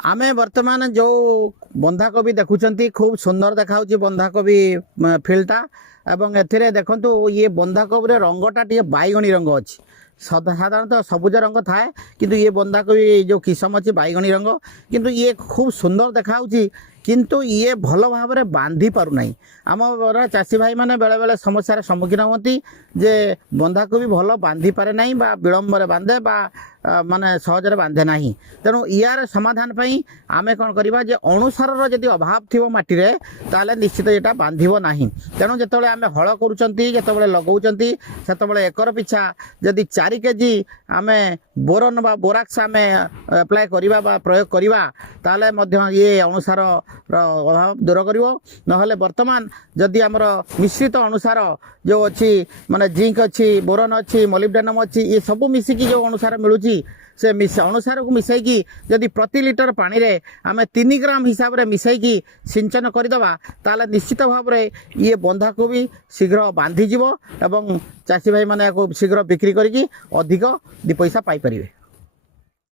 आमे वर्तमान जो बंधाकोबी देखुंत खूब सुंदर देखा बंधाकोबी फिल्डटा एवं एथिरे देखंतु ये बंधाकोबी रंगटा टे बैगणी रंग अच्छी साधारणतः सबुज रंग थाए किंतु ये बंधाकोबी जो किसम अच्छी बैगणी रंग किंतु ये खूब सुंदर देखा किंतु ये भल भाव में बांधि पारना आम चाषी भाई मैंने बेले बेले समस्यार सम्मुखीन होती जे बंधाकोबी भल बांधि पारे ना विलंबर बांधे माने सहजरे बांधे ना तेणु यार समाधान पई आमे कौन करवा जे अणुसार जदि अभाव थी माटी रे ताले निश्चित यहाँ बांधव ना तेणु जिते आम हल कर लगौंट से एकर पिछा जदि 4 केजी आम बोरन बा बोराक्स आम एप्लाय करवा प्रयोग करवा ताले ये अणुसार अभाव दूर कर ना बर्तमान जदि आमर मिश्रित अनुसार जो अच्छी माने जिंक अच्छी बोरन अच्छी मोलिब्डेनम अच्छी ये सब मिसिकी जो अनुसार मिलूँ से अनुसार को मिसैकी जदि प्रति लिटर पानी रे आमे 3 ग्राम हिसाब रे मिसैकी सिंचन करदेवा ताले निश्चित भाव में ये बंधाकोबी शीघ्र बांधि जीवो एवं चाषी भाई माने शीघ्र बिक्री करिकी अधिक 2 पैसा पाई परिवे।